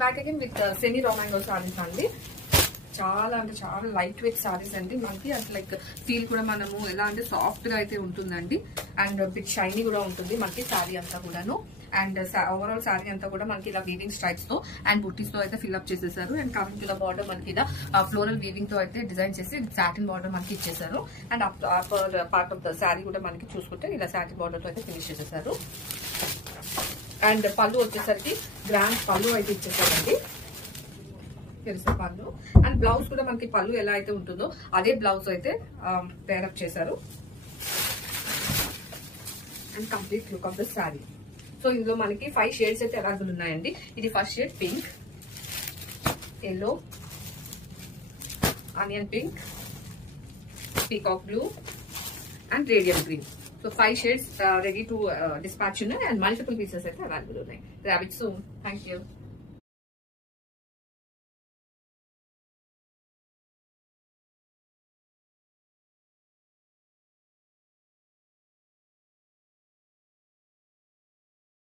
Back again with semi raw mango saris అండి. చాలా అంటే చాలా లైట్ వెయిట్ సారీస్ అండి మనకి. అసలు లైక్ ఫీల్ కూడా మనము ఎలా అంటే సాఫ్ట్ గా అయితే ఉంటుందండి. అండ్ బిట్ షైనీ కూడా ఉంటుంది మనకి సారీ అంతా కూడాను. అండ్ ఓవరాల్ సారీ అంతా కూడా మనకి ఇలా వీవింగ్ స్ట్రైప్స్ తో అండ్ బుట్టీస్ తో అయితే ఫిల్అప్ చేసేసారు. And coming to the border మనకి ఇలా ఫ్లోరల్ వీవింగ్ తో అయితే డిజైన్ చేసి సాటిన్ బార్డర్ మనకి ఇచ్చేసారు. And upper part of the sorry కూడా మనకి చూసుకుంటే ఇలా సాటిన్ బార్డర్ తో అయితే ఫినిష్ చేసేసారు. అండ్ పళ్ళు వచ్చేసరికి గ్రాండ్ పళ్ళు అయితే ఇచ్చేసారండి. తెలుసా పళ్ళు. అండ్ బ్లౌజ్ కూడా మనకి పళ్ళు ఎలా అయితే ఉంటుందో అదే బ్లౌజ్ అయితే పేరప్ చేశారు. And complete look of the sorry. So ఇందులో మనకి 5 షేడ్స్ అయితే అవైలబుల్ ఉన్నాయండి. ఇది first shade pink, yellow, onion pink, peacock blue and radium green. So 5 shades ready to dispatch ఉన్నాయి. అండ్ మల్టిపుల్ పీసెస్ అయితే అవైలబుల్ ఉన్నాయి. Grab it soon. Thank you.